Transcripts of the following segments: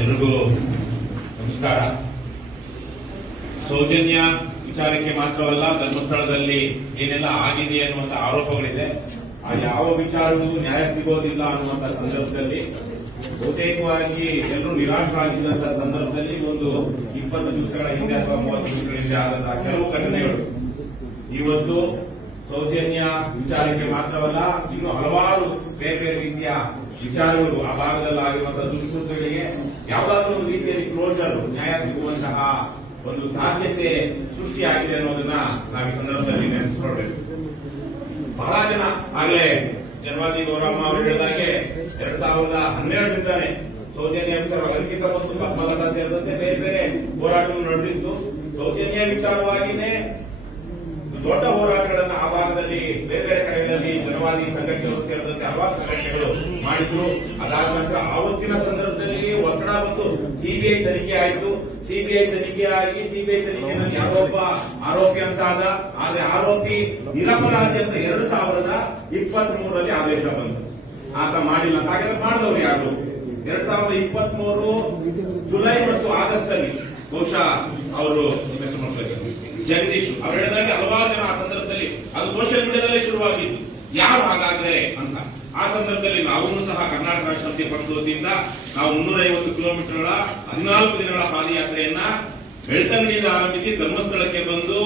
ಎಲ್ರಿಗೂ ನಮಸ್ಕಾರ. ಸೌಜನ್ಯ ವಿಚಾರಕ್ಕೆ ಮಾತ್ರವಲ್ಲ, ಧರ್ಮಸ್ಥಳದಲ್ಲಿ ಏನೆಲ್ಲ ಆಗಿದೆ ಅನ್ನುವಂತ ಆರೋಪಗಳಿದೆ. ಆ ಯಾವ ವಿಚಾರಕ್ಕೂ ನ್ಯಾಯ ಸಿಗೋದಿಲ್ಲ ಅನ್ನುವಂತ ಸಂದರ್ಭದಲ್ಲಿ, ಬಹುತೇಕವಾಗಿ ಎಲ್ಲರೂ ನಿರಾಶರಾಗಿದ್ದಂತ ಸಂದರ್ಭದಲ್ಲಿ ಒಂದು ಇಪ್ಪತ್ತು ದಿವಸಗಳ ಹಿಂದೆ ಅಥವಾ ಮೂವತ್ತು ದಿವಸಗಳ ಹಿಂದೆ ಆದಂತಹ ಕೆಲವು ಘಟನೆಗಳು. ಇವತ್ತು ಸೌಜನ್ಯ ವಿಚಾರಕ್ಕೆ ಮಾತ್ರವಲ್ಲ, ಇನ್ನು ಹಲವಾರು ಬೇರೆ ಬೇರೆ ರೀತಿಯ ವಿಚಾರಗಳು ಆ ಭಾಗದಲ್ಲಿ ಆಗಿರುವಂತಹ ದುಷ್ಕೃತ್ಯಗಳಿಗೆ ಯಾವುದಾದ್ರೂ ಒಂದು ರೀತಿಯಲ್ಲಿ ಕ್ಲೋಜರ್ ನ್ಯಾಯ ಸಿಗುವಂತಹ ಒಂದು ಸಾಧ್ಯತೆ ಸೃಷ್ಟಿಯಾಗಿದೆ ಅನ್ನೋದನ್ನ ನಾವು ಈ ಸಂದರ್ಭದಲ್ಲಿ ನೆನಪಿಸ್ಕೊಳ್ಬೇಕು. ಬಹಳ ಜನ ಆಗ್ಲೇ ಜನವಾದಿ ಗೌರಮ್ಮ ಅವರು ಹೇಳಿದಾಗೆ ಎರಡ್ ಸಾವಿರದ ಹನ್ನೆರಡರಿಂದಾನೆ ಸೌಜನ್ಯ ವಿಚಾರ ಅದಕ್ಕಿಂತ ಮತ್ತು ಪದ್ಮಲತಾ ಸೇರಿದಂತೆ ಬೇರೆ ಬೇರೆ ಹೋರಾಟಗಳು ನಡೆದಿತ್ತು. ಸೌಜನ್ಯ ವಿಚಾರವಾಗಿನೇ ದೊಡ್ಡ ಹೋರಾಟಗಳನ್ನು ಆ ಭಾಗದಲ್ಲಿ ಬೇರೆ ಬೇರೆ ಕಡೆಗಳಲ್ಲಿ ಜನವಾದಿ ಸಂಘಟನೆಗಳು ಸೇರಿದಂತೆ ಹಲವಾರು ಸಂಘಟನೆಗಳು ಮಾಡಿದ್ರು. ಅದಾದ ನಂತರ ಆವತ್ತಿನ ಸಂದರ್ಭದಲ್ಲಿ ಒತ್ತಡ ಬಂತು. ಸಿಬಿಐ ತನಿಖೆ ಆಯಿತು. ಸಿಬಿಐ ತನಿಖೆ ಆಗಿ ಸಿಬಿಐ ತನಿಖೆಯಲ್ಲಿ ಯಾರೊಬ್ಬ ಆರೋಪಿ ಅಂತ ಆದ. ಆದ್ರೆ ಆರೋಪಿ ನಿರಪರಾಧಿ ಅಂತ ಎರಡು ಸಾವಿರದ ಇಪ್ಪತ್ತ್ ಮೂರರಲ್ಲಿ ಆದೇಶ ಬಂತು. ಆತ ಮಾಡಿಲ್ಲ ಅಂತ. ಹಾಗಾದ್ರೆ ಮಾಡಿದವರು ಯಾರು? ಎರಡ್ ಸಾವಿರದ ಇಪ್ಪತ್ತ್ ಮೂರು ಜುಲೈ ಮತ್ತು ಆಗಸ್ಟ್ ಅಲ್ಲಿ ಬಹುಶಃ ಅವರು. ಜಗದೀಶ್ ಅವ್ರು ಹೇಳಿದಾಗ ಹಲವಾರು ಜನ ಆ ಸಂದರ್ಭದಲ್ಲಿ ಅದು ಸೋಷಿಯಲ್ ಮೀಡಿಯಾದಲ್ಲೇ ಶುರುವಾಗಿದ್ದು ಯಾರು ಹಾಗಾದ್ರೆ ಅಂತ? ಆ ಸಂದರ್ಭದಲ್ಲಿ ನಾವು ಸಹ ಕರ್ನಾಟಕ ರಾಜ್ಯ ಸಮಿತಿ ಪಕ್ಷದ ವತಿಯಿಂದ ನಾವು ಮುನ್ನೂರ ಐವತ್ತು ಕಿಲೋಮೀಟರ್ಗಳ ಹದಿನಾಲ್ಕು ದಿನಗಳ ಪಾದಯಾತ್ರೆಯನ್ನ ಬೆಳ್ತಂಗಡಿಯಿಂದ ಆರಂಭಿಸಿ ಧರ್ಮಸ್ಥಳಕ್ಕೆ ಬಂದು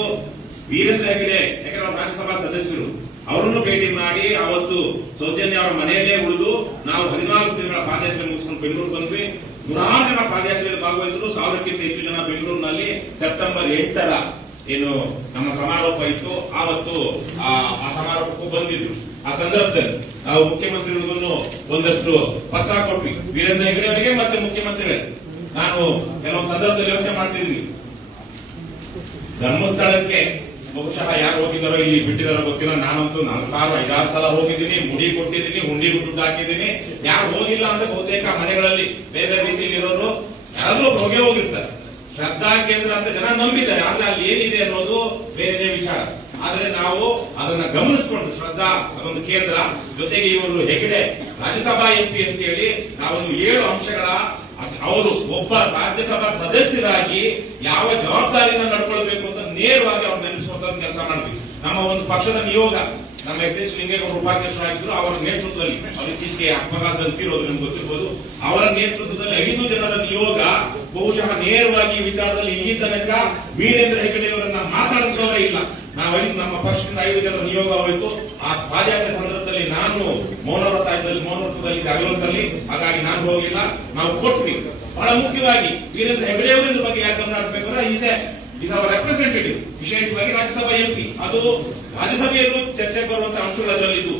ವೀರೇಂದ್ರ ಹೆಗಡೆ ಯಾಕಂದ್ರೆ ಅವರು ರಾಜ್ಯಸಭಾ ಸದಸ್ಯರು. ಅವರನ್ನು ಭೇಟಿ ಮಾಡಿ ಅವತ್ತು ಸೌಜನ್ಯ ಅವರ ಮನೆಯಲ್ಲೇ ಉಳಿದು ನಾವು ಹದಿನಾಲ್ಕು ದಿನಗಳ ಪಾದಯಾತ್ರೆ ಮುಗಿಸ್ಕೊಂಡು ಬೆಂಗಳೂರು ಬಂದ್ವಿ. ನೂರಾರು ಜನ ಪಾದಯಾತ್ರೆಯಲ್ಲಿ ಭಾಗವಹಿಸಿದ್ರು. ಸಾವಿರಕ್ಕಿಂತ ಹೆಚ್ಚು ಜನ ಬೆಂಗಳೂರಿನಲ್ಲಿ ಸೆಪ್ಟೆಂಬರ್ ಎಂಟರ ಏನು ನಮ್ಮ ಸಮಾರೋಪ ಇತ್ತು, ಆವತ್ತು ಆ ಸಮಾರೋಪಕ್ಕೂ ಬಂದಿದ್ರು. ಆ ಸಂದರ್ಭದಲ್ಲಿ ನಾವು ಮುಖ್ಯಮಂತ್ರಿಗಳಿಗೂ ಒಂದಷ್ಟು ಪತ್ರ ಕೊಟ್ವಿ. ವೀರೇಂದ್ರ ಹೆಗಡೆ ಅವರಿಗೆ ಮತ್ತೆ ಮುಖ್ಯಮಂತ್ರಿಗಳೇ. ನಾನು ಕೆಲವು ಸಂದರ್ಭದಲ್ಲಿ ಯೋಚನೆ ಮಾಡ್ತಿದ್ವಿ. ಧರ್ಮಸ್ಥಳಕ್ಕೆ ಬಹುಶಃ ಯಾರು ಹೋಗಿದಾರೋ ಇಲ್ಲಿ ಬಿಟ್ಟಿದಾರೋ ಗೊತ್ತಿಲ್ಲ. ನಾನಂತೂ ನಾಲ್ಕಾರು, ಐದಾರು ಸಲ ಹೋಗಿದ್ದೀನಿ, ಮುಡಿ ಕೊಟ್ಟಿದ್ದೀನಿ ಹುಂಡಿ ದುಡ್ಡು ಹಾಕಿದ್ದೀನಿ. ಯಾರು ಹೋಗಿಲ್ಲ ಅಂದ್ರೆ ಬಹುತೇಕ ಮನೆಗಳಲ್ಲಿ ಬೇರೆ ರೀತಿಯಲ್ಲಿ ಇರೋರು ಯಾರಾದ್ರೂ ಹೋಗೇ ಹೋಗಿರ್ತಾರೆ. ಶ್ರದ್ಧಾ ಕೇಂದ್ರ ಅಂತ ಜನ ನಂಬಿದ್ದಾರೆ. ಆದ್ರೆ ಏನಿದೆ ಅನ್ನೋದು ಬೇರೆ ವಿಚಾರ. ಆದ್ರೆ ನಾವು ಅದನ್ನ ಗಮನಿಸಿಕೊಂಡು ಶ್ರದ್ಧಾ, ಅದೊಂದು ಕೇಂದ್ರ. ಜೊತೆಗೆ ಇವರು ಹೆಗಡೆ, ರಾಜ್ಯಸಭಾ ಎಂಪಿ ಅಂತ ಹೇಳಿ ನಾವೊಂದು ಏಳು ಅಂಶಗಳ ಅವರು ಒಬ್ಬ ರಾಜ್ಯಸಭಾ ಸದಸ್ಯರಾಗಿ ಯಾವ ಜವಾಬ್ದಾರಿಯನ್ನು ನಡ್ಕೊಳ್ಬೇಕು ಅಂತ ನೇರವಾಗಿ ಅವ್ರು ನೆನಪಿಸುವಂತ ಕೆಲಸ ಮಾಡ್ತೀವಿ ನಮ್ಮ ಒಂದು ಪಕ್ಷದ ನಿಯೋಗ. ನಮ್ಮ ಎಸ್ ಎಸ್ ಲಿಂಗೇಗೌಡ ಉಪಾಧ್ಯಕ್ಷರಾಗಿದ್ರು ಅವರ ನೇತೃತ್ವದಲ್ಲಿ. ಅವ್ರು ಇತ್ತೀಚೆಗೆ ಅಂತಿರೋದು ತೀರೋದು, ನಿಮ್ಗೆ ಗೊತ್ತಿರ್ಬೋದು. ಅವರ ನೇತೃತ್ವದಲ್ಲಿ ಐದು ಜನರ ನಿಯೋಗ ಬಹುಶಃ ನೇರವಾಗಿ ವಿಚಾರದಲ್ಲಿ ಇಲ್ಲಿ ತನಕ ವೀರೇಂದ್ರ ಹೆಗಡೆ ಅವರನ್ನ ಮಾತಾಡಿಸೋರೇ ಇಲ್ಲ. ನಾವು ಐದು, ನಮ್ಮ ಪಕ್ಷದಿಂದ ಐದು ಜನರ ನಿಯೋಗ ಹೋಯಿತು. ಆ ಪಾದಯಾತ್ರೆ ಸಂದರ್ಭದಲ್ಲಿ ನಾನು ಮೌನವ್ರತ ಮೌನವ್ರತದಲ್ಲಿ ಅಗಲದಲ್ಲಿ ಹಾಗಾಗಿ ನಾನು ಹೋಗಿಲ್ಲ. ನಾವು ಕೊಟ್ವಿ. ಬಹಳ ಮುಖ್ಯವಾಗಿ ವೀರೇಂದ್ರ ಹೆಗಡೆ ಅವರ ಬಗ್ಗೆ ಯಾಕೆ ಗಮನ ಹರಿಸಬೇಕು ಅಂದ್ರೆ, ಈಸ್ ಅವರ್ ರೆಪ್ರೆಸೆಂಟೇಟಿವ್ ವಿಶೇಷವಾಗಿ ರಾಜ್ಯಸಭಾ ಎಂಪಿ ಅದು ರಾಜ್ಯಸಭೆಯಲ್ಲೂ ಚರ್ಚೆ ಬರುವಂತಹ ಅಂಶಗಳಲ್ಲಿದ್ದು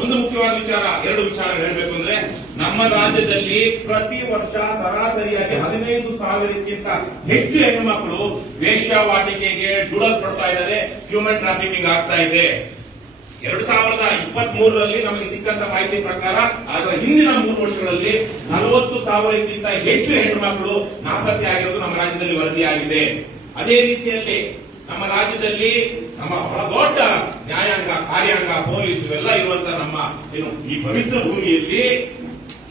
ಒಂದು ಮುಖ್ಯವಾದ ವಿಚಾರ, ಎರಡು ವಿಚಾರ ಹೇಳಬೇಕು ಅಂದ್ರೆ ನಮ್ಮ ರಾಜ್ಯದಲ್ಲಿ ಪ್ರತಿ ವರ್ಷ ಸರಾಸರಿಯಾಗಿ ಹದಿನೈದು ಸಾವಿರಕ್ಕಿಂತ ಹೆಚ್ಚು ಹೆಣ್ಣು ಮಕ್ಕಳು ವೇಶ್ಯಾವಾಟಿಕೆಗೆ ದುಡಲ್ಪಡ್ತಾ ಇದ್ದಾರೆ ಹ್ಯೂಮನ್ ಟ್ರಾಫಿಕಿಂಗ್ ಆಗ್ತಾ ಇದೆ. ಎರಡು ಸಾವಿರದ ಇಪ್ಪತ್ತ್ ಮೂರರಲ್ಲಿ ನಮಗೆ ಸಿಕ್ಕಂತ ಮಾಹಿತಿ ಪ್ರಕಾರ ಅದರ ಹಿಂದಿನ ಮೂರು ವರ್ಷಗಳಲ್ಲಿ ನಲವತ್ತು ಸಾವಿರಕ್ಕಿಂತ ಹೆಚ್ಚು ಹೆಣ್ಣು ಮಕ್ಕಳು ನಾಪತ್ತೆ ಆಗಿರೋದು ನಮ್ಮ ರಾಜ್ಯದಲ್ಲಿ ವರದಿಯಾಗಿದೆ. ಅದೇ ರೀತಿಯಲ್ಲಿ ನಮ್ಮ ರಾಜ್ಯದಲ್ಲಿ ನಮ್ಮ ಬಹಳ ದೊಡ್ಡ ನ್ಯಾಯಾಂಗ, ಕಾರ್ಯಾಂಗ, ಪೊಲೀಸ್ ಇವೆಲ್ಲ ಇರುವಂತ ನಮ್ಮ ಏನು ಈ ಪವಿತ್ರ ಭೂಮಿಯಲ್ಲಿ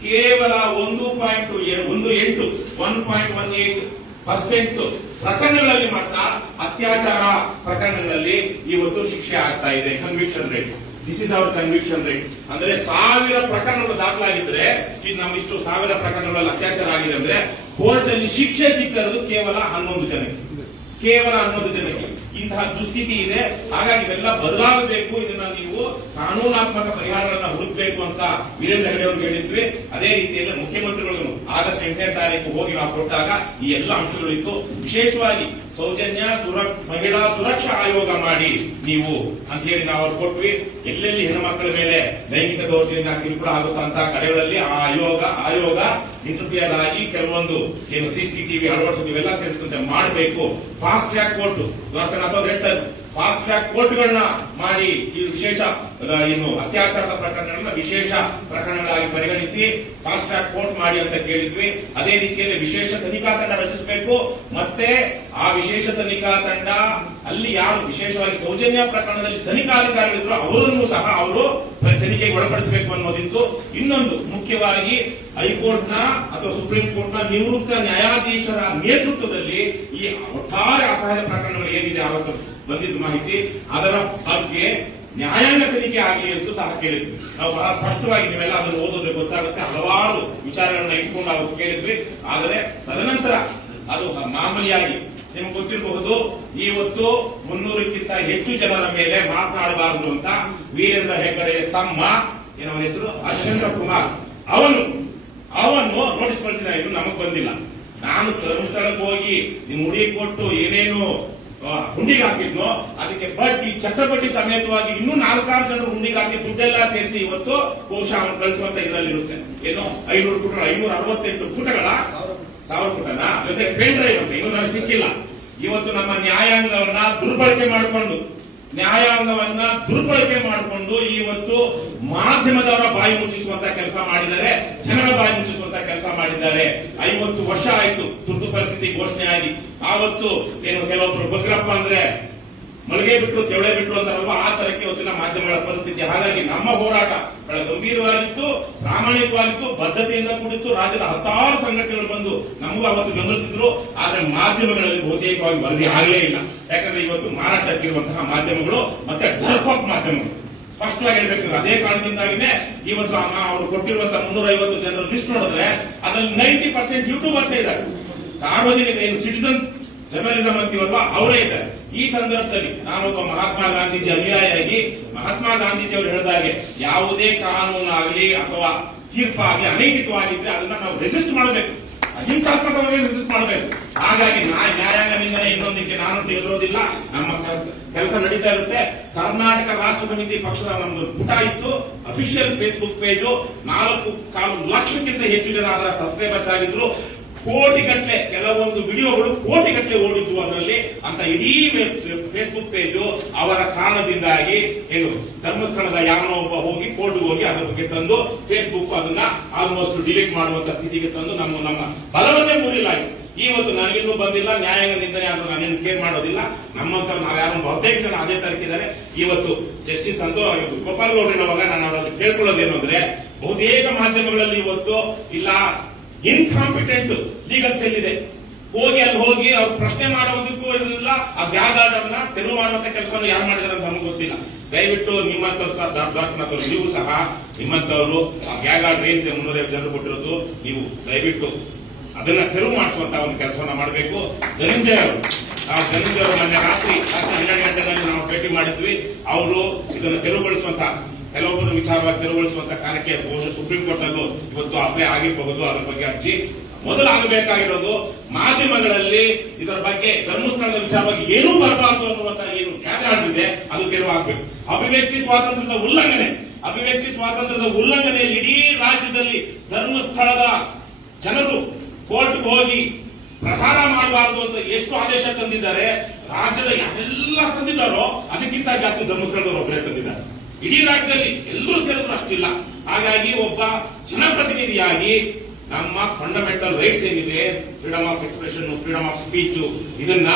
ಕೇವಲ ಒಂದು ಪಾಯಿಂಟ್ ಒಂದು ಎಂಟು one point one eight percent ಪ್ರಕರಣಗಳಲ್ಲಿ ಮಾತ್ರ ಅತ್ಯಾಚಾರ ಪ್ರಕರಣಗಳಲ್ಲಿ ಇವತ್ತು ಶಿಕ್ಷೆ ಆಗ್ತಾ ಇದೆ. Conviction rate this is our conviction rate ಅಂದ್ರೆ ಸಾವಿರ ಪ್ರಕರಣಗಳು ದಾಖಲಾಗಿದ್ರೆ, ಇದು ನಮ್ಮ ಇಷ್ಟು ಸಾವಿರ ಪ್ರಕರಣಗಳಲ್ಲಿ ಅತ್ಯಾಚಾರ ಆಗಿದೆ ಅಂದ್ರೆ ಕೋರ್ಟ್ ಅಲ್ಲಿ ಶಿಕ್ಷೆ ಸಿಕ್ಕಿರೋದು ಕೇವಲ ಹನ್ನೊಂದು ಜನಕ್ಕೆ. ಕೇವಲ ಹನ್ನೊಂದು ಜನಕ್ಕೆ. ಇಂತಹ ದುಸ್ಥಿತಿ ಇದೆ. ಹಾಗಾಗಿ ಇವೆಲ್ಲ ಬದಲಾಗಬೇಕು. ಇದನ್ನ ನೀವು ಕಾನೂನಾತ್ಮಕ ಪರಿಹಾರಗಳನ್ನ ಹುಡುಕಬೇಕು ಅಂತ ವೀರೇಂದ್ರ ಹೆಗಡೆ ಅವರು ಹೇಳಿದ್ವಿ. ಅದೇ ರೀತಿಯಲ್ಲಿ ಮುಖ್ಯಮಂತ್ರಿಗಳು ಆಗಸ್ಟ್ ಎಂಟನೇ ತಾರೀಕು ಹೋಗಿ ನಾವು ಕೊಟ್ಟಾಗ ಈ ಎಲ್ಲ ಅಂಶಗಳಿತ್ತು ವಿಶೇಷವಾಗಿ ಸೌಜನ್ಯ ಮಹಿಳಾ ಸುರಕ್ಷಾ ಆಯೋಗ ಮಾಡಿ ನೀವು ಅಂತ ಹೇಳಿ ನಾವು ಅವ್ರು ಕೊಟ್ವಿ. ಎಲ್ಲೆಲ್ಲಿ ಹೆಣ್ಮಕ್ಳ ಮೇಲೆ ಲೈಂಗಿಕ ದೌರ್ಜನ್ಯ ಕಿರುಕುಳ ಆಗುತ್ತಂತ ಕಡೆಗಳಲ್ಲಿ ಆ ಆಯೋಗ ಆಯೋಗ ಇಂಟರ್ಫಿಯರ್ ಆಗಿ ಕೆಲವೊಂದು ಏನು ಸಿಸಿಟಿವಿ ಅಳವಡಿಸೋದು ಇವೆಲ್ಲ ಸೇರಿಸಿದಂತೆ ಮಾಡಬೇಕು. ಫಾಸ್ಟ್ ಟ್ರ್ಯಾಕ್ ಕೋರ್ಟ್ ದೊರಕನಾಥ್ ಅಥವಾ ಹೇಳ್ತಾರೆ ಫಾಸ್ಟ್ ಟ್ರ್ಯಾಕ್ ಕೋರ್ಟ್ಗಳನ್ನ ಮಾಡಿ ಈ ವಿಶೇಷ ಏನು ಅತ್ಯಾಚಾರದ ಪ್ರಕರಣಗಳನ್ನ ವಿಶೇಷ ಪ್ರಕರಣಗಳಾಗಿ ಪರಿಗಣಿಸಿ ಫಾಸ್ಟ್ ಟ್ರ್ಯಾಕ್ ಕೋರ್ಟ್ ಮಾಡಿ ಅಂತ ಕೇಳಿದ್ವಿ. ಅದೇ ರೀತಿಯಲ್ಲಿ ವಿಶೇಷ ತನಿಖಾ ತಂಡ ರಚಿಸಬೇಕು. ಮತ್ತೆ ಆ ವಿಶೇಷ ತನಿಖಾ ತಂಡ ಅಲ್ಲಿ ಯಾರು ವಿಶೇಷವಾಗಿ ಸೌಜನ್ಯ ಪ್ರಕರಣದಲ್ಲಿ ತನಿಖಾಧಿಕಾರಿಗಳಿದ್ರು ಅವರನ್ನು ಸಹ ಅವರು ತನಿಖೆಗೆ ಒಳಪಡಿಸಬೇಕು ಅನ್ನೋದಿತ್ತು ಇನ್ನೊಂದು ಮುಖ್ಯವಾಗಿ ಹೈಕೋರ್ಟ್ನ ಅಥವಾ ಸುಪ್ರೀಂ ಕೋರ್ಟ್ನ ನಿವೃತ್ತ ನ್ಯಾಯಾಧೀಶರ ನೇತೃತ್ವದಲ್ಲಿ ಈ ಒಟ್ಟಾರೆ ಅಸಹಾಯ ಪ್ರಕರಣಗಳು ಏನಿದೆ ಅವತ್ತು ಬಂದಿದ್ದ ಮಾಹಿತಿ. ಅದರ ಬಗ್ಗೆ ನ್ಯಾಯಾಂಗ ತನಿಖೆ ಆಗಲಿ ಎಂದು ಸಹ ಕೇಳಿದ್ವಿ ನಾವು ಬಹಳ ಸ್ಪಷ್ಟವಾಗಿ ನೀವೆಲ್ಲ ಅದನ್ನು ಓದಿದ್ರೆ ಗೊತ್ತಾಗುತ್ತೆ. ಹಲವಾರು ವಿಚಾರಗಳನ್ನ ಇಟ್ಕೊಂಡು ಅವರು ಕೇಳಿದ್ವಿ. ಆದರೆ ತದನಂತರ ಅದು ಮಾಮೂಲಿಯಾಗಿ ನಿಮ್ಗೆ ಗೊತ್ತಿರಬಹುದು ಇವತ್ತು ಮುನ್ನೂರಕ್ಕಿಂತ ಹೆಚ್ಚು ಜನರ ಮೇಲೆ ಮಾತನಾಡಬಾರದು ಅಂತ ವೀರೇಂದ್ರ ಹೆಗ್ಗಡೆ ತಮ್ಮ ಏನೋ ಹೆಸರು? ಅಶ್ವೇಂದ್ರ ಕುಮಾರ್ ಅವನು ಅವನು ನೋಟಿಸ್ ಕಳಿಸಿದ ಇದು ನಮಗ್ ಬಂದಿಲ್ಲ. ನಾನು ಧರ್ಮಸ್ಥಳಕ್ಕೆ ಹೋಗಿ ನಿಮ್ ಉಡಿ ಕೊಟ್ಟು ಏನೇನು ಹುಂಡಿಗೆ ಹಾಕಿದ್ನೋ ಅದಕ್ಕೆ ಬಡ್ಡಿ, ಚಕ್ರಬಡ್ಡಿ ಸಮೇತವಾಗಿ ಇನ್ನೂ ನಾಲ್ಕಾರು ಜನರು ಹುಂಡಿಗೆ ಹಾಕಿ ದುಡ್ಡೆಲ್ಲ ಸೇರಿಸಿ ಇವತ್ತು ಬಹುಶಃ ಅವನು ಕಳಿಸುವಂತ ಇದರಲ್ಲಿರುತ್ತೆ. ಏನು? ಐನೂರು ಪುಟ ಐನೂರ ಅರವತ್ತೆಂಟು ಪುಟಗಳ? ಸಾವಿರ ಪುಟನ? ಜೊತೆ ಪೆನ್ ಡ್ರೈವ್ ಅಂತ, ಇನ್ನೂ ನನಗೆ ಸಿಕ್ಕಿಲ್ಲ. ಇವತ್ತು ನಮ್ಮ ನ್ಯಾಯಾಂಗವನ್ನ ದುರ್ಬಳಕೆ ಮಾಡಿಕೊಂಡು ನ್ಯಾಯಾಂಗವನ್ನ ದುರ್ಬಳಕೆ ಮಾಡಿಕೊಂಡು ಇವತ್ತು ಮಾಧ್ಯಮದವರ ಬಾಯಿ ಮುಚ್ಚಿಸುವಂತ ಕೆಲಸ ಮಾಡಿದ್ದಾರೆ, ಜನರ ಬಾಯಿ ಮುಚ್ಚಿಸುವಂತ ಕೆಲಸ ಮಾಡಿದ್ದಾರೆ. ಐವತ್ತು ವರ್ಷ ಆಯ್ತು ತುರ್ತು ಪರಿಸ್ಥಿತಿ ಘೋಷಣೆ ಆಗಿ. ಆವತ್ತು ಏನು ಕೆಲವೊಬ್ರು ಬಗ್ರಪ್ಪ ಅಂದ್ರೆ ಮಳಿಗೆ ಬಿಟ್ಟು ತೆವಳೆ ಬಿಟ್ಟು ಅಂತಾರಲ್ವ? ಆ ತರಕ್ಕೆ ಇವತ್ತಿನ ಮಾಧ್ಯಮಗಳ ಪರಿಸ್ಥಿತಿ ಹಾಗಾಗಿ ನಮ್ಮ ಹೋರಾಟ ಬಹಳ ಗಂಭೀರವಾಗಿತ್ತು, ಪ್ರಾಮಾಣಿಕವಾಗಿತ್ತು, ಬದ್ಧತೆಯಿಂದ ಕೂಡಿತ್ತು. ರಾಜ್ಯದ ಹತ್ತಾರು ಸಂಘಟನೆಗಳು ಬಂದು ನಮಗೂ ಅವತ್ತು ಬೆಂಬಲಿಸಿದ್ರು. ಆದ್ರೆ ಮಾಧ್ಯಮಗಳಲ್ಲಿ ಬಹುತೇಕವಾಗಿ ವರದಿ ಆಗಲೇ ಇಲ್ಲ. ಯಾಕಂದ್ರೆ ಇವತ್ತು ಮಾರಾಟಕ್ಕಿರುವಂತಹ ಮಾಧ್ಯಮಗಳು ಮತ್ತೆ ಡರ್ಪಂಪ್ ಮಾಧ್ಯಮಗಳು. ಸ್ಪಷ್ಟವಾಗಿ ಹೇಳ್ಬೇಕು ಅದೇ ಕಾರಣದಿಂದಾಗಿನೇ ಇವತ್ತು ಅವರು ಕೊಟ್ಟಿರುವಂತಹ ಮುನ್ನೂರ ಐವತ್ತು ಜನರ ಲಿಸ್ಟ್ ನೋಡಿದ್ರೆ ಅದರಲ್ಲಿ ನೈಂಟಿ ಪರ್ಸೆಂಟ್ ಯೂಟ್ಯೂಬರ್ಸ್ ಇದ್ದಾರೆ. ಸಾರ್ವಜನಿಕ ಏನು ಸಿಟಿಸನ್ ಜರ್ನಲಿಸಂ ಅಂತೀವಲ್ವಾ, ಅವರೇ ಇದ್ದಾರೆ. ಈ ಸಂದರ್ಭದಲ್ಲಿ ನಾನೊಬ್ಬ ಮಹಾತ್ಮ ಗಾಂಧೀಜಿ ಅನುಯಾಯಿಯಾಗಿ ಮಹಾತ್ಮ ಗಾಂಧೀಜಿ ಅವರು ಹೇಳಿದಾಗೆ ಯಾವುದೇ ಕಾನೂನು ಆಗಲಿ ಅಥವಾ ತೀರ್ಪಾಗಲಿ ಅನೈತಿಕವಾಗಿದ್ರೆ ಅದನ್ನ ನಾವು ರೆಸಿಸ್ಟ್ ಮಾಡಬೇಕು. ಅಹಿಂಸಾತ್ಮಕವಾಗಿ ರೆಸಿಸ್ಟ್ ಮಾಡಬೇಕು. ಹಾಗಾಗಿ ನಾ ನ್ಯಾಯಾಂಗ ಇನ್ನೊಂದಕ್ಕೆ ನಾನು ಇರೋದಿಲ್ಲ. ನಮ್ಮ ಕೆಲಸ ನಡೀತಾ ಇರುತ್ತೆ. ಕರ್ನಾಟಕ ರಾಷ್ಟ್ರ ಸಮಿತಿ ಪಕ್ಷದ ಒಂದು ಪುಟ ಇತ್ತು. ಅಫಿಷಿಯಲ್ ಫೇಸ್ಬುಕ್ ಪೇಜು ನಾಲ್ಕು ಕಾಲು ಲಕ್ಷಕ್ಕಿಂತ ಹೆಚ್ಚು ಜನ ಅದರ ಸಬ್ಸ್ಕ್ರೈಬರ್ಸ್ ಆಗಿದ್ರು. ಕೋಟಿಗಟ್ಟಲೆ ಕೆಲವೊಂದು ವಿಡಿಯೋಗಳು ಕೋಟಿಗಟ್ಟಲೆ ಓಡಿದ್ವು ಅದರಲ್ಲಿ ಅಂತ ಇಡೀ ಫೇಸ್ಬುಕ್ ಪೇಜು ಅವರ ಕಾರಣದಿಂದಾಗಿ ಏನು ಧರ್ಮಸ್ಥಳದ ಯಾವನೋ ಒಬ್ಬ ಹೋಗಿ ಕೋರ್ಟ್ಗೆ ಹೋಗಿ ಅದರ ಬಗ್ಗೆ ತಂದು ಫೇಸ್ಬುಕ್ ಅದನ್ನ ಆಲ್ಮೋಸ್ಟ್ ಡಿಲೀಟ್ ಮಾಡುವಂತ ಸ್ಥಿತಿಗೆ ತಂದು ನಮ್ಮ ನಮ್ಮ ಬಲವನ್ನೇ ಮುರಿಲಾಯಿತು. ಇವತ್ತು ನನಗಿನ್ನೂ ಬಂದಿಲ್ಲ, ನ್ಯಾಯಾಂಗ ನಿಂದನೆ ಆದ್ರೂ ನಾನೇನು ಕೇರ್ ಮಾಡೋದಿಲ್ಲ. ನಮ್ಮಂತ ಯಾರು ಬಹುತೇಕ ಜನ ಅದೇ ತರಕಿದ್ದಾರೆ ಇವತ್ತು ಜಸ್ಟಿಸ್ ಅಂತೂ ಗೋಪಾಲ್ ಗೌಡ್ರಿನವಾಗ ನಾನು ಅವರಲ್ಲಿ ಕೇಳ್ಕೊಳ್ಳೋದೇನು ಅಂದ್ರೆ ಬಹುತೇಕ ಮಾಧ್ಯಮಗಳಲ್ಲಿ ಇವತ್ತು ಇಲ್ಲ ಇನ್ಕಾಂಪಿಟೆಂಟ್ ಲೀಗಲ್ ಸೆಲ್ ಇದೆ. ಹೋಗಿ ಅಲ್ಲಿ ಹೋಗಿ ಅವ್ರು ಪ್ರಶ್ನೆ ಮಾಡೋದಕ್ಕೂ ಇರಲಿಲ್ಲ ಆ ಬ್ಯಾಗ್ ಆರ್ಡರ್ನ ತೆರವು ಮಾಡುವಂತ ಕೆಲಸವನ್ನು ಯಾರು ಮಾಡಿದಾರೆ ಅಂತ ನಮ್ಗೆ ಗೊತ್ತಿಲ್ಲ. ದಯವಿಟ್ಟು ನಿಮ್ಮಂತ ನೀವು ಸಹ ನಿಮ್ಮಂತವರು ಆ ಬ್ಯಾಗ್ ಆರ್ಡರ್ ಏನಿದೆ ಮುನ್ನೂರೈವತ್ತು ಜನರು ಕೊಟ್ಟಿರೋದು, ನೀವು ದಯವಿಟ್ಟು ಅದನ್ನ ತೆರವು ಮಾಡಿಸುವಂತ ಒಂದು ಕೆಲಸವನ್ನ ಮಾಡಬೇಕು. ಧನಂಜಯ ಅವರು, ಆ ಧನಂಜಯ ಅವರು ಮೊನ್ನೆ ರಾತ್ರಿ ರಾತ್ರಿ ಹನ್ನೆರಡು ಗಂಟೆಗಳಲ್ಲಿ ನಾವು ಭೇಟಿ ಮಾಡಿದ್ವಿ. ಅವರು ಇದನ್ನು ತೆರವುಗೊಳಿಸುವಂತ ಕೆಲವೊಬ್ಬರು ವಿಚಾರವಾಗಿ ತೆರವುಗೊಳಿಸುವಂತ ಕಾರ್ಯಕ್ಕೆ ಬಹುಶಃ ಸುಪ್ರೀಂ ಕೋರ್ಟ್ ಅಲ್ಲೂ ಇವತ್ತು ಅಪ್ಲೈ ಆಗಿರಬಹುದು, ಅದರ ಬಗ್ಗೆ ಅರ್ಜಿ ಮೊದಲು ಆಗಬೇಕಾಗಿರೋದು ಮಾಧ್ಯಮಗಳಲ್ಲಿ ಇದರ ಬಗ್ಗೆ ಧರ್ಮಸ್ಥಳದ ವಿಚಾರವಾಗಿ ಏನೂ ಬರಬಾರದು ಅನ್ನುವಂತ ಏನು ಆಡಿದೆ ಅದು ತೆರವು ಆಗ್ಬೇಕು. ಅಭಿವ್ಯಕ್ತಿ ಸ್ವಾತಂತ್ರ್ಯದ ಉಲ್ಲಂಘನೆ, ಅಭಿವ್ಯಕ್ತಿ ಸ್ವಾತಂತ್ರ್ಯದ ಉಲ್ಲಂಘನೆಯಲ್ಲಿ ಇಡೀ ರಾಜ್ಯದಲ್ಲಿ ಧರ್ಮಸ್ಥಳದ ಜನರು ಕೋರ್ಟ್ಗೆ ಹೋಗಿ ಪ್ರಸಾರ ಮಾಡಬಾರದು ಅಂತ ಎಷ್ಟು ಆದೇಶ ತಂದಿದ್ದಾರೆ, ರಾಜ್ಯದ ಯಾರೆಲ್ಲ ತಂದಿದ್ದಾರೋ ಅದಕ್ಕಿಂತ ಜಾಸ್ತಿ ಧರ್ಮಸ್ಥಳದವರು ಒಬ್ಬರೇ ತಂದಿದ್ದಾರೆ. ಇಡೀ ರಾಜ್ಯದಲ್ಲಿ ಎಲ್ಲರೂ ಸೇರಿದ್ರು ಅಷ್ಟಿಲ್ಲ. ಹಾಗಾಗಿ ಒಬ್ಬ ಜನಪ್ರತಿನಿಧಿಯಾಗಿ ನಮ್ಮ ಫಂಡಮೆಂಟಲ್ ರೈಟ್ಸ್ ಏನಿದೆ freedom of expression freedom of speech ಇದನ್ನ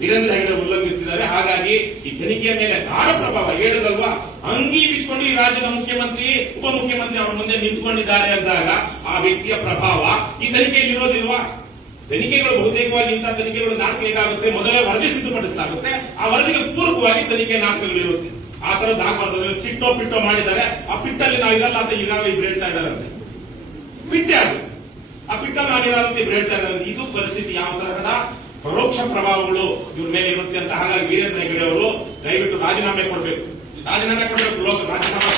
ನಿರಂತರ ಉಲ್ಲಂಘಿಸ್ತಿದ್ದಾರೆ. ಹಾಗಾಗಿ ಈ ತನಿಖೆಯ ಮೇಲೆ ಗಾಢ ಪ್ರಭಾವ ಹೇಳದಲ್ವಾ? ಅಂಗಿ ಬಿಚ್ಕೊಂಡು ಈ ರಾಜ್ಯದ ಮುಖ್ಯಮಂತ್ರಿ, ಉಪಮುಖ್ಯಮಂತ್ರಿ ಅವರ ಮುಂದೆ ನಿಂತುಕೊಂಡಿದ್ದಾರೆ ಅಂದಾಗ ಆ ವ್ಯಕ್ತಿಯ ಪ್ರಭಾವ ಈ ತನಿಖೆಯಲ್ಲಿ ಇರೋದಿಲ್ವಾ? ತನಿಖೆಗಳು ಬಹುತೇಕವಾಗಿ ಇಂತಹ ತನಿಖೆಗಳು ನಾಟಕ ಏನಾಗುತ್ತೆ ಮೊದಲೇ ವರದಿ ಸಿದ್ಧಪಡಿಸಲಾಗುತ್ತೆ. ಆ ವರದಿಗೆ ಪೂರಕವಾಗಿ ತನಿಖೆ ನಾಟಕಗಳಿರುತ್ತೆ ಆ ತರದ್ ಆಗ್ಬಾರ್ದು. ಸಿಟ್ಟೋ ಪಿಟ್ಟೋ ಮಾಡಿದ್ದಾರೆ. ಆ ಪಿಟ್ಟಲ್ಲಿ ನಾವು ಇರಲ್ಲ ಅಂತ ಈಗಾಗಲೇ ಇಬ್ರು ಹೇಳ್ತಾ ಇದ್ದಾರೆ ಪಿಟ್ಟೆ ಅದು. ಆ ಪಿಟ್ಟಲ್ಲಿ ಇರಲ್ಲ ಅಂತ ಇಬ್ರು ಹೇಳ್ತಾ ಇದ್ದಾರೆ ಇದು ಪರಿಸ್ಥಿತಿ ಯಾವ ತರಹದ ಪರೋಕ್ಷ ಪ್ರಭಾವಗಳು ಇವ್ರ ಮೇಲೆ ಇರುತ್ತೆ ಅಂತ ಹಾಗಾಗಿ ವೀರೇಂದ್ರ ಹೆಗಡೆ ಅವರು ದಯವಿಟ್ಟು ರಾಜೀನಾಮೆ ಕೊಡಬೇಕು. ರಾಜೀನಾಮೆ ಕೊಡಬೇಕು. ಲೋಕ ರಾಜೀನಾಮೆ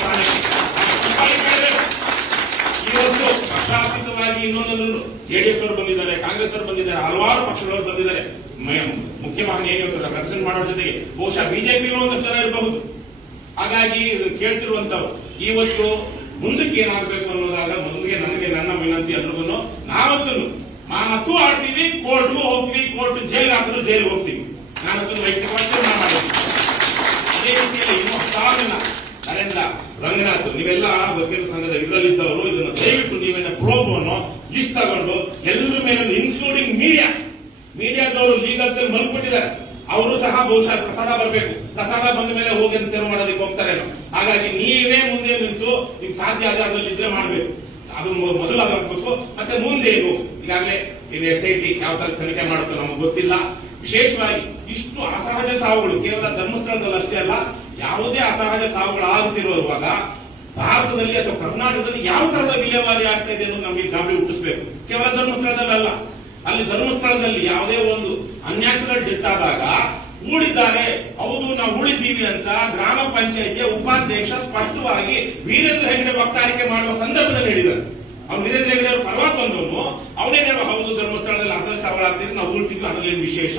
ಇವತ್ತು ಪಕ್ಷಾತೀತವಾಗಿ ಇನ್ನೊಂದು ಜೆಡಿಎಸ್ ಅವರು ಬಂದಿದ್ದಾರೆ, ಕಾಂಗ್ರೆಸ್ ಅವರು ಬಂದಿದ್ದಾರೆ, ಹಲವಾರು ಪಕ್ಷಗಳವರು ಬಂದಿದ್ದಾರೆ. ಮುಖ್ಯವಾಹಿನಿ ಮುಖ್ಯ ವಾಹಿನಿ ಏನು ರೆಪ್ರೆಸೆಂಟ್ ಮಾಡೋದ್ರ ಜೊತೆಗೆ ಬಹುಶಃ ಬಿಜೆಪಿ ಒಂದಷ್ಟು ಜನ ಇರಬಹುದು. ಹಾಗಾಗಿ ಕೇಳ್ತಿರುವಂತವ್ರು ಇವತ್ತು ಮುಂದಕ್ಕೆ ಏನಾಗಬೇಕು ಅನ್ನೋದಾಗ ಮುಂದೆ ನನಗೆ ನನ್ನ ವಿನಂತಿ ಅನ್ನೋದನ್ನು ನಾವತ್ತೂ ಮಾತು ಆಡ್ತೀವಿ, ಕೋರ್ಟ್ಗೂ ಹೋಗ್ತೀವಿ, ಕೋರ್ಟ್ ಜೈಲ್ ಹಾಕಿದ್ರು ಜೈಲ್ ಹೋಗ್ತೀವಿ. ನಾನು ವೈಯಕ್ತಿಕವಾಗಿ ಮಾಡಿದ್ದೀನಿ. ಅದೇ ರೀತಿಯಲ್ಲಿ ಇನ್ನೂ ಹತ್ತಾರು ನರೇಂದ್ರ, ರಂಗನಾಥ್, ನೀವೆಲ್ಲ ವಕೀಲ ಸಂಘದ ಇದರಲ್ಲಿದ್ದವರು, ಇದನ್ನು ದಯವಿಟ್ಟು ನೀವೇನ ಪ್ರೋಬೋನು, ಲಿಸ್ಟ್ ತಗೊಂಡು ಎಲ್ಲರ ಮೇಲೆ ಇನ್ಕ್ಲೂಡಿಂಗ್ ಮೀಡಿಯಾ ಮೀಡಿಯಾದವರು ಲೀಗಲ್ಸ್ ಅಲ್ಲಿ ಮಲ್ಕೊಟ್ಟಿದ್ದಾರೆ. ಅವರು ಸಹ ಬಹುಶಃ ಪ್ರಸಾದ ಬರಬೇಕು. ಪ್ರಸಾದ ಬಂದ ಮೇಲೆ ಹೋಗಿ ಅಂತ ತೆರವು ಮಾಡೋದಕ್ಕೆ ಹೋಗ್ತಾರೇನೋ ಹಾಗಾಗಿ ನೀವೇ ಮುಂದೆ ನಿಂತು ನಿಮ್ ಸಾಧ್ಯ ಆದ ಅದ್ರಲ್ಲಿ ಇದ್ರೆ ಮಾಡಬೇಕು. ಅದು ಮೊದಲು ಆಗಬೇಕು ಮತ್ತೆ ಮುಂದೆ ಏನು ಈಗಾಗಲೇ ಇದು ಎಸ್ ಐ ಟಿ ಯಾವ ತರ ತನಿಖೆ ಮಾಡುತ್ತೋ ನಮಗೆ ಗೊತ್ತಿಲ್ಲ. ವಿಶೇಷವಾಗಿ ಇಷ್ಟು ಅಸಹಜ ಸಾವುಗಳು, ಕೇವಲ ಧರ್ಮಸ್ಥಳದಲ್ಲಿ ಅಷ್ಟೇ ಅಲ್ಲ, ಯಾವುದೇ ಅಸಹಜ ಸಾವುಗಳು ಆಗುತ್ತಿರುವಾಗ ಭಾರತದಲ್ಲಿ ಅಥವಾ ಕರ್ನಾಟಕದಲ್ಲಿ ಯಾವ ತರದ ವಿಲೇವಾರಿ ಆಗ್ತಾ ಇದೆ ಅನ್ನೋದು ನಮಗೆ ಗಾಬರಿ ಹುಟ್ಟಿಸ್ಬೇಕು. ಕೇವಲ ಧರ್ಮಸ್ಥಳದಲ್ಲ ಅಲ್ಲಿ ಧರ್ಮಸ್ಥಳದಲ್ಲಿ ಯಾವುದೇ ಒಂದು ಅನ್ಯಾಸಗಳು ಡೆತ್ ಆದಾಗ ಉಳಿದ್ದಾರೆ ಹೌದು, ನಾವು ಉಳಿದೀವಿ ಅಂತ ಗ್ರಾಮ ಪಂಚಾಯಿತಿಯ ಉಪಾಧ್ಯಕ್ಷ ಸ್ಪಷ್ಟವಾಗಿ ವೀರೇಂದ್ರ ಹೆಗಡೆ ವಕ್ತಾರಿಕೆ ಮಾಡುವ ಸಂದರ್ಭದಲ್ಲಿ ಹೇಳಿದರು ಅವ್ನು ವೀರೇಂದ್ರ ಹೆಗಡೆ ಅವರು ಪರವಾಗಿ ಬಂದವನು ಅವನೇನೇನೋ ಹೌದು, ಧರ್ಮಸ್ಥಳದಲ್ಲಿ ಅಸಲ್ ಸಾವುಗಳಾಗ್ತಿದ್ರೆ ನಾವು ಉಳಿತೀವಿ ಅದರಲ್ಲಿ ವಿಶೇಷ?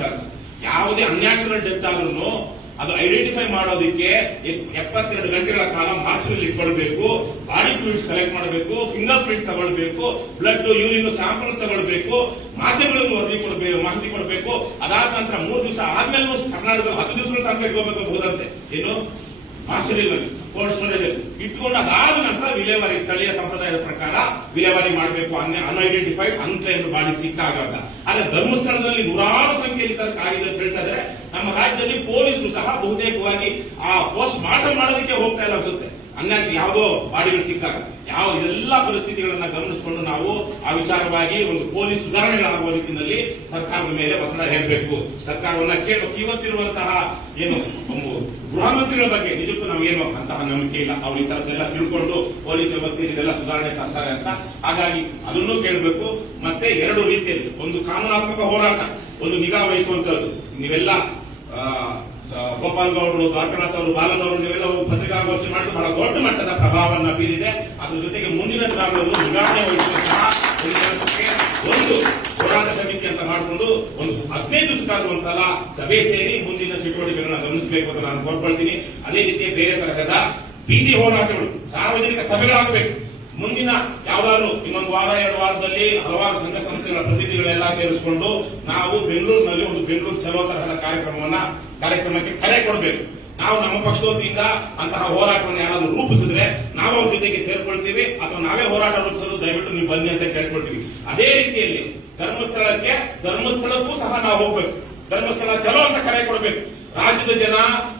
ಯಾವುದೇ ಅನ್ಯಾಸಗಳು ಡೆತ್ ಆದ್ರೂ ಅದು ಐಡೆಂಟಿಫೈ ಮಾಡೋದಕ್ಕೆ ಎಪ್ಪತ್ತೆರಡು ಗಂಟೆಗಳ ಕಾಲ ಮಾರ್ಚಲ್ಲಿ ಇಟ್ಕೊಳ್ಬೇಕು ಬಾಡಿ ಫ್ಲೂಯಿಡ್ಸ್ ಕಲೆಕ್ಟ್ ಮಾಡಬೇಕು ಫಿಂಗರ್ ಪ್ರಿಂಟ್ಸ್ ತಗೊಳ್ಬೇಕು ಬ್ಲಡ್ ಯೂರಿನ್ ಸ್ಯಾಂಪಲ್ಸ್ ತಗೊಳ್ಬೇಕು ಮಾಧ್ಯಮಗಳನ್ನು ವರದಿ ಕೊಡಬೇಕು ಮಾಹಿತಿ ಕೊಡಬೇಕು. ಅದಾದ ನಂತರ ಮೂರು ದಿವಸ ಆದ್ಮೇಲೆ ಕರ್ನಾಟಕದಲ್ಲಿ ಹತ್ತು ದಿವಸಗಳು ಹೋಗ್ಬೇಕು ಹೋದಂತೆ ಏನು? ಮಾರ್ಚಲ್ಲಿ ಕೋಲ್ಡ್ ಇಟ್ಕೊಂಡ ಅದಾದ ನಂತರ ವಿಲೇವಾರಿ ಸ್ಥಳೀಯ ಸಂಪ್ರದಾಯದ ಪ್ರಕಾರ ವಿಲೇವಾರಿ ಮಾಡಬೇಕು ಅನ್ಐಡೆಂಟಿಫೈಡ್ ಅನ್ಕ್ಲೈಮ್ಡ್ ಬಾಡಿ ಸಿಕ್ಕಾಗ ಅಂತ ಆದ್ರೆ ಧರ್ಮಸ್ಥಳದಲ್ಲಿ ನೂರಾರು ಸಂಖ್ಯೆಯಲ್ಲಿ ತರ ಕಾಗಿದೆ ಅಂತ ಹೇಳ್ತಾ ನಮ್ಮ ರಾಜ್ಯದಲ್ಲಿ ಪೊಲೀಸರು ಸಹ ಬಹುತೇಕವಾಗಿ ಆ ಪೋಸ್ಟ್ ಮಾರ್ಟಮ್ ಮಾಡೋದಕ್ಕೆ ಹೋಗ್ತಾ ಇಲ್ಲ ಅನ್ಸುತ್ತೆ. ಅನ್ಯಾಚ ಯಾವುದೋ ಬಾಡಿಗಳು ಸಿಕ್ಕಾಗ ಯಾವ ಎಲ್ಲ ಪರಿಸ್ಥಿತಿಗಳನ್ನ ಗಮನಿಸಿಕೊಂಡು ನಾವು ಆ ವಿಚಾರವಾಗಿ ಒಂದು ಪೊಲೀಸ್ ಸುಧಾರಣೆಗಳಾಗುವ ರೀತಿಯಲ್ಲಿ ಸರ್ಕಾರದ ಮೇಲೆ ಒತ್ತಡ ಹೇರಬೇಕು. ಸರ್ಕಾರವನ್ನ ಕೇಳಬೇಕು. ಇವತ್ತಿರುವಂತಹ ಏನು ಗೃಹ ಮಂತ್ರಿಗಳ ಬಗ್ಗೆ ನಿಜಕ್ಕೂ ನಮಗೇನು ಅಂತಹ ನಂಬಿಕೆ ಇಲ್ಲ. ಅವ್ರು ಈ ತರದ್ದೆಲ್ಲ ತಿಳ್ಕೊಂಡು ಪೊಲೀಸ್ ವ್ಯವಸ್ಥೆ ಇದೆಲ್ಲ ಸುಧಾರಣೆ ತರ್ತಾರೆ ಅಂತ. ಹಾಗಾಗಿ ಅದನ್ನು ಕೇಳಬೇಕು. ಮತ್ತೆ ಎರಡು ರೀತಿಯಲ್ಲಿ ಒಂದು ಕಾನೂನಾತ್ಮಕ ಹೋರಾಟ, ಒಂದು ನಿಗಾ ವಹಿಸುವಂತದ್ದು. ನೀವೆಲ್ಲ ಗೋಪಾಲ್ ಗೌಡರು ದ್ವಾರಕನಾಥ್ ಅವರು ಬಾಲನ್ ಅವರು ನೀವೆಲ್ಲ ಹೋಗಿ ಪತ್ರಿಕಾಗೋಷ್ಠಿ ಮಾಡಿ ಬಹಳ ದೊಡ್ಡ ಮಟ್ಟದ ಪ್ರಭಾವವನ್ನು ಬೀರಿದೆ. ಅದ್ರ ಜೊತೆಗೆ ಮುಂದಿನ ದಿನಗಳಲ್ಲಿ ನಿಗಾವಣೆ ವಹಿಸುವಂತಹ ಒಂದು ಹೋರಾಟ ಸಮಿತಿ ಅಂತ ಮಾಡಿಕೊಂಡು ಒಂದು ಹದಿನೈದು ದಿವಸಕ್ಕಾದ್ರೂ ಒಂದ್ಸಲ ಸಭೆ ಸೇರಿ ಮುಂದಿನ ಚಟುವಟಿಕೆಗಳನ್ನ ಗಮನಿಸಬೇಕು ಅಂತ ನಾನು ಕೋರ್ಕೊಳ್ತೀನಿ ಅದೇ ರೀತಿ ಬೇರೆ ತರಹದ ಬೀದಿ ಹೋರಾಟಗಳು ಸಾರ್ವಜನಿಕ ಸಭೆಗಳಾಗಬೇಕು. ಮುಂದಿನ ಯಾವ್ದಾದ್ರು ಇನ್ನೊಂದು ವಾರ, ಎರಡು ವಾರದಲ್ಲಿ ಹಲವಾರು ಸಂಘ ಸಂಸ್ಥೆಗಳ ಪ್ರತಿನಿಧಿಗಳೆಲ್ಲ ಸೇರಿಸಿಕೊಂಡು ನಾವು ಬೆಂಗಳೂರಿನಲ್ಲಿ ಒಂದು ಬೆಂಗಳೂರು ಚಲೋ ತರಹದ ಕಾರ್ಯಕ್ರಮವನ್ನ, ಕಾರ್ಯಕ್ರಮಕ್ಕೆ ಕರೆ ಕೊಡಬೇಕು. ನಾವು ನಮ್ಮ ಪಕ್ಷದಿಂದ ಅಂತಹ ಹೋರಾಟವನ್ನು ಯಾರಾದರೂ ರೂಪಿಸಿದ್ರೆ ನಾವು ಅವ್ರ ಜೊತೆಗೆ ಸೇರ್ಕೊಳ್ತೀವಿ ಅಥವಾ ನಾವೇ ಹೋರಾಟ ರೂಪಿಸಲು ದಯವಿಟ್ಟು ನೀವು ಬನ್ನಿ ಅಂತ ಕೇಳ್ಕೊಳ್ತೀವಿ. ಅದೇ ರೀತಿಯಲ್ಲಿ ಧರ್ಮಸ್ಥಳಕ್ಕೆ, ಧರ್ಮಸ್ಥಳಕ್ಕೂ ಸಹ ನಾವು ಹೋಗ್ಬೇಕು. ಧರ್ಮಸ್ಥಳ ಚಲೋ ಅಂತ ಕರೆ ಕೊಡಬೇಕು. ರಾಜ್ಯದ ಜನ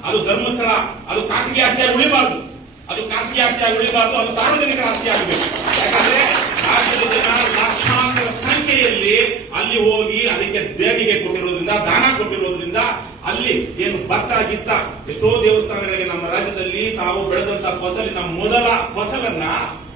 ಅದು ಧರ್ಮಸ್ಥಳ, ಅದು ಖಾಸಗಿ ಆಸ್ತಿಯಾಗಿ ಉಳಿಬಾರ್ದು. ಅದು ಖಾಸಗಿ ಆಸ್ತಿಯಾಗಿ ಉಳಿಬಾರ್ದು, ಅದು ಸಾರ್ವಜನಿಕ ಆಸ್ತಿ ಆಗಬೇಕು ಯಾಕಂದ್ರೆ ರಾಜ್ಯದ ಜನ ಲಕ್ಷಾಂತರ ಸಂಖ್ಯೆಯಲ್ಲಿ ಅಲ್ಲಿ ಹೋಗಿ ಅದಕ್ಕೆ ದೇಣಿಗೆ ಕೊಟ್ಟಿರೋದ್ರಿಂದ, ದಾನ ಕೊಟ್ಟಿರೋದ್ರಿಂದ ಅಲ್ಲಿ ಏನು ಭತ್ತ, ಗಿತ್ತ, ಎಷ್ಟೋ ದೇವಸ್ಥಾನಗಳಿಗೆ ನಮ್ಮ ರಾಜ್ಯದಲ್ಲಿ ತಾವು ಬೆಳೆದಂತ ಫಸಲಿನ ಮೊದಲ ಫಸಲನ್ನ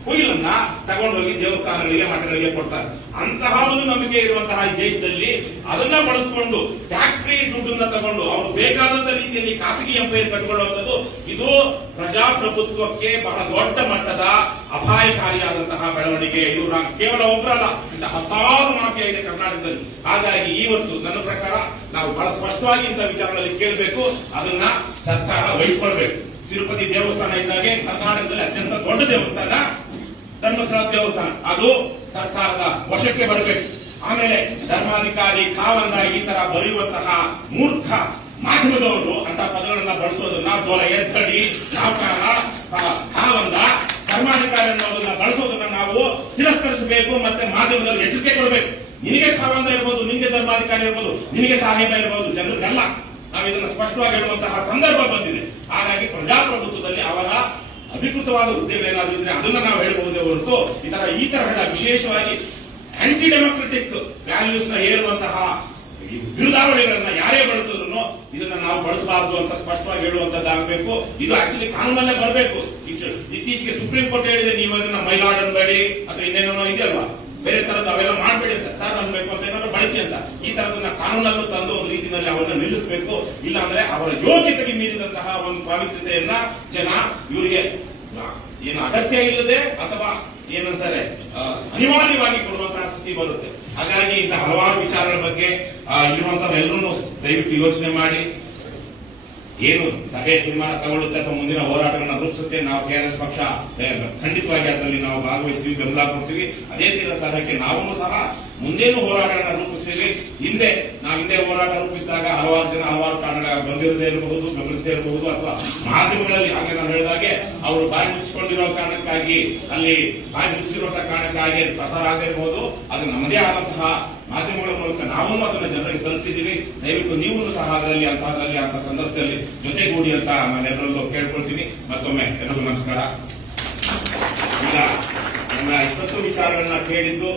ಕುಯಿಲನ್ನ ತಗೊಂಡೋಗಿ ದೇವಸ್ಥಾನಗಳಿಗೆ, ಮಠಗಳಿಗೆ ಕೊಡ್ತಾರೆ. ಅಂತಹ ಒಂದು ನಂಬಿಕೆ ಇರುವಂತಹ ದೇಶದಲ್ಲಿ ಅದನ್ನ ಬಳಸಿಕೊಂಡು ಟ್ಯಾಕ್ಸ್ ಫ್ರೀ ದುಡ್ಡನ್ನ ತಗೊಂಡು ಅವರು ಬೇಕಾದಂತ ರೀತಿಯಲ್ಲಿ ಖಾಸಗಿ ಎಂಪೈರ್ ಕಟ್ಕೊಳ್ಳುವಂಥದ್ದು, ಇದು ಪ್ರಜಾಪ್ರಭುತ್ವಕ್ಕೆ ಬಹಳ ದೊಡ್ಡ ಮಟ್ಟದ ಅಪಾಯಕಾರಿಯಾದಂತಹ ಬೆಳವಣಿಗೆ. ಇದು ಕೇವಲ ಒಬ್ಬರಲ್ಲ ಇಂಥ ಹತ್ತಾರು ಮಾಫಿಯಾ ಇದೆ ಕರ್ನಾಟಕದಲ್ಲಿ. ಹಾಗಾಗಿ ಇವತ್ತು ನನ್ನ ಪ್ರಕಾರ ನಾವು ಬಹಳ ಸ್ಪಷ್ಟವಾಗಿ ಇಂಥ ವಿಚಾರಗಳಲ್ಲಿ ಕೇಳಬೇಕು. ಅದನ್ನ ಸರ್ಕಾರ ವಹಿಸ್ಕೊಳ್ಬೇಕು. ತಿರುಪತಿ ದೇವಸ್ಥಾನ ಇದ್ದಾಗೆ ಕರ್ನಾಟಕದಲ್ಲಿ ಅತ್ಯಂತ ದೊಡ್ಡ ದೇವಸ್ಥಾನ. ಧರ್ಮಸ್ಥಳ ದೇವಸ್ಥಾನ ಅದು ಸರ್ಕಾರದ ವಶಕ್ಕೆ ಬರಬೇಕು. ಆಮೇಲೆ ಧರ್ಮಾಧಿಕಾರಿ ಕಾವಂದ ಈ ತರ ಬರೆಯುವಂತಹ ಮೂರ್ಖ ಮಾಧ್ಯಮದವರು ಅಂತ ಪದಗಳನ್ನ ಬಳಸೋದನ್ನ ದೊರ ಎದ್ದಡಿ ನಾಕಾರ ಕಾವಂದ ಧರ್ಮಾಧಿಕಾರಿ ಅನ್ನೋದನ್ನ ಬಳಸೋದನ್ನ ನಾವು ತಿರಸ್ಕರಿಸಬೇಕು ಮತ್ತೆ ಮಾಧ್ಯಮದವರು ಎಚ್ಚರಿಕೆ ಕೊಡಬೇಕು. ನಿನಗೆ ಕಾವಂದ ಇರ್ಬೋದು, ನಿನಗೆ ಧರ್ಮಾಧಿಕಾರಿ ಇರ್ಬೋದು, ನಿನಗೆ ಸಾಹಿತ್ಯ ಇರ್ಬೋದು, ಜನರಿಗೆಲ್ಲ. ನಾವು ಇದನ್ನು ಸ್ಪಷ್ಟವಾಗಿ ಹೇಳುವಂತಹ ಸಂದರ್ಭ ಬಂದಿದೆ. ಹಾಗಾಗಿ ಪ್ರಜಾಪ್ರಭುತ್ವದಲ್ಲಿ ಅವರ ಅಧಿಕೃತವಾದ ಹುದ್ದೆಗಳೇನಾದ್ರೂ ಇದ್ರೆ ಅದನ್ನ ನಾವು ಹೇಳಬಹುದೇ ಹೊರತು ಈ ತರ ಈ ತರಹದ ವಿಶೇಷವಾಗಿ ಆಂಟಿ ಡೆಮೋಕ್ರೆಟಿಕ್ ವ್ಯಾಲ್ಯೂಸ್ನ ಹೇರುವಂತಹ ಬಿರುದಾವಳಿಗಳನ್ನ ಯಾರೇ ಬಳಸಿದ್ರು ಇದನ್ನ ನಾವು ಬಳಸಬಾರದು ಅಂತ ಸ್ಪಷ್ಟವಾಗಿ ಹೇಳುವಂತದ್ದಾಗಬೇಕು. ಇದು ಆಕ್ಚುಲಿ ಕಾನೂನಲ್ಲೇ ಬರಬೇಕು. ಇತ್ತೀಚೆಗೆ ಸುಪ್ರೀಂ ಕೋರ್ಟ್ ಹೇಳಿದೆ, ನೀವು ಅದನ್ನ ಮೈಲಾಡ್ ಅನ್ಬೇಡಿ ಅಥವಾ ಇನ್ನೇನೋ ಇದೆಯಲ್ವಾ? ಬೇರೆ ತರದ ಅವೆಲ್ಲ ಮಾಡಬೇಡಿ ಅಂತ. ಸರ್ ಅನ್ಬೇಕು ಅಂತ ಏನಾದ್ರು ಬಳಸಿ ಅಂತ. ಈ ತರದನ್ನ ಕಾನೂನಲ್ಲೂ ತಂದು ಒಂದು ರೀತಿಯಲ್ಲಿ ಅವರನ್ನ ನಿಲ್ಲಿಸಬೇಕು. ಇಲ್ಲ ಅಂದ್ರೆ ಅವರ ಯೋಗ್ಯತೆಗೆ ಮೀರಿದಂತಹ ಒಂದು ಪಾವಿತ್ರ್ಯತೆಯನ್ನ ಜನ ಇವರಿಗೆ ಏನು ಅಗತ್ಯ ಇಲ್ಲದೆ ಅಥವಾ ಏನಂತಾರೆ ಅನಿವಾರ್ಯವಾಗಿ ಕೊಡುವಂತಹ ಸ್ಥಿತಿ ಬರುತ್ತೆ. ಹಾಗಾಗಿ ಇಂತಹ ಹಲವಾರು ವಿಚಾರಗಳ ಬಗ್ಗೆ ಇರುವಂತಹ ಎಲ್ಲರೂ ದಯವಿಟ್ಟು ಯೋಚನೆ ಮಾಡಿ. ಏನು ಸಭೆ ತೀರ್ಮಾನ ತಗೊಳ್ಳುತ್ತೆ ಅಥವಾ ಮುಂದಿನ ಹೋರಾಟಗಳನ್ನ ರೂಪಿಸುತ್ತೆ ನಾವು ಕೆಆರ್ಎಸ್ ಪಕ್ಷ. ಖಂಡಿತವಾಗಿ ಅದರಲ್ಲಿ ನಾವು ಭಾಗವಹಿಸ್ತೀವಿ, ಬೆಂಬಲ ಕೊಡ್ತೀವಿ. ಅದೇ ತೀರ ತರಹಕ್ಕೆ ನಾವು ಸಹ ಮುಂದೇನು ಹೋರಾಟಗಳನ್ನ ರೂಪಿಸ್ತೀವಿ. ಹಿಂದೆ, ನಾವು ಹಿಂದೆ ಹೋರಾಟ ರೂಪಿಸಿದಾಗ ಹಲವಾರು ಜನ ಹಲವಾರು ಕಾರಣಗಳ ಬಂದಿರದೇ ಇರಬಹುದು ಗಮನಿಸದೇ ಇರಬಹುದು ಅಥವಾ ಮಾಧ್ಯಮಗಳಲ್ಲಿ ಹಾಗೆ ನಾನು ಹೇಳಿದಾಗೆ ಅವರು ಬಾಯಿ ಮುಚ್ಚಿಕೊಂಡಿರೋ ಕಾರಣಕ್ಕಾಗಿ, ಅಲ್ಲಿ ಬಾಯಿ ಮುಚ್ಚಿರುವಂತಹ ಕಾರಣಕ್ಕಾಗಿ ಪ್ರಸಾರ ಆಗಿರಬಹುದು ಅದು ನಮ್ಮದೇ ಆದಂತಹ ಮಾಧ್ಯಮಗಳ ಮೂಲಕ ನಾವು ಅದನ್ನ ಜನರಿಗೆ ತಲುಪಿಸಿದೀವಿ ದಯವಿಟ್ಟು ನೀವು ಸಹ ಅದರಲ್ಲಿ ಅಂತಹದ್ರಲ್ಲಿ ಅಂತ ಸಂದರ್ಭದಲ್ಲಿ ಜೊತೆಗೂಡಿ ಅಂತ ನಾನು ಎಲ್ಲರಲ್ಲೂ ಕೇಳ್ಕೊಳ್ತೀನಿ. ಮತ್ತೊಮ್ಮೆ ಎಲ್ಲರಿಗೂ ನಮಸ್ಕಾರ. ಈಗ ನನ್ನ ಇಪ್ಪತ್ತು ವಿಚಾರಗಳನ್ನ ಕೇಳಿದ್ದು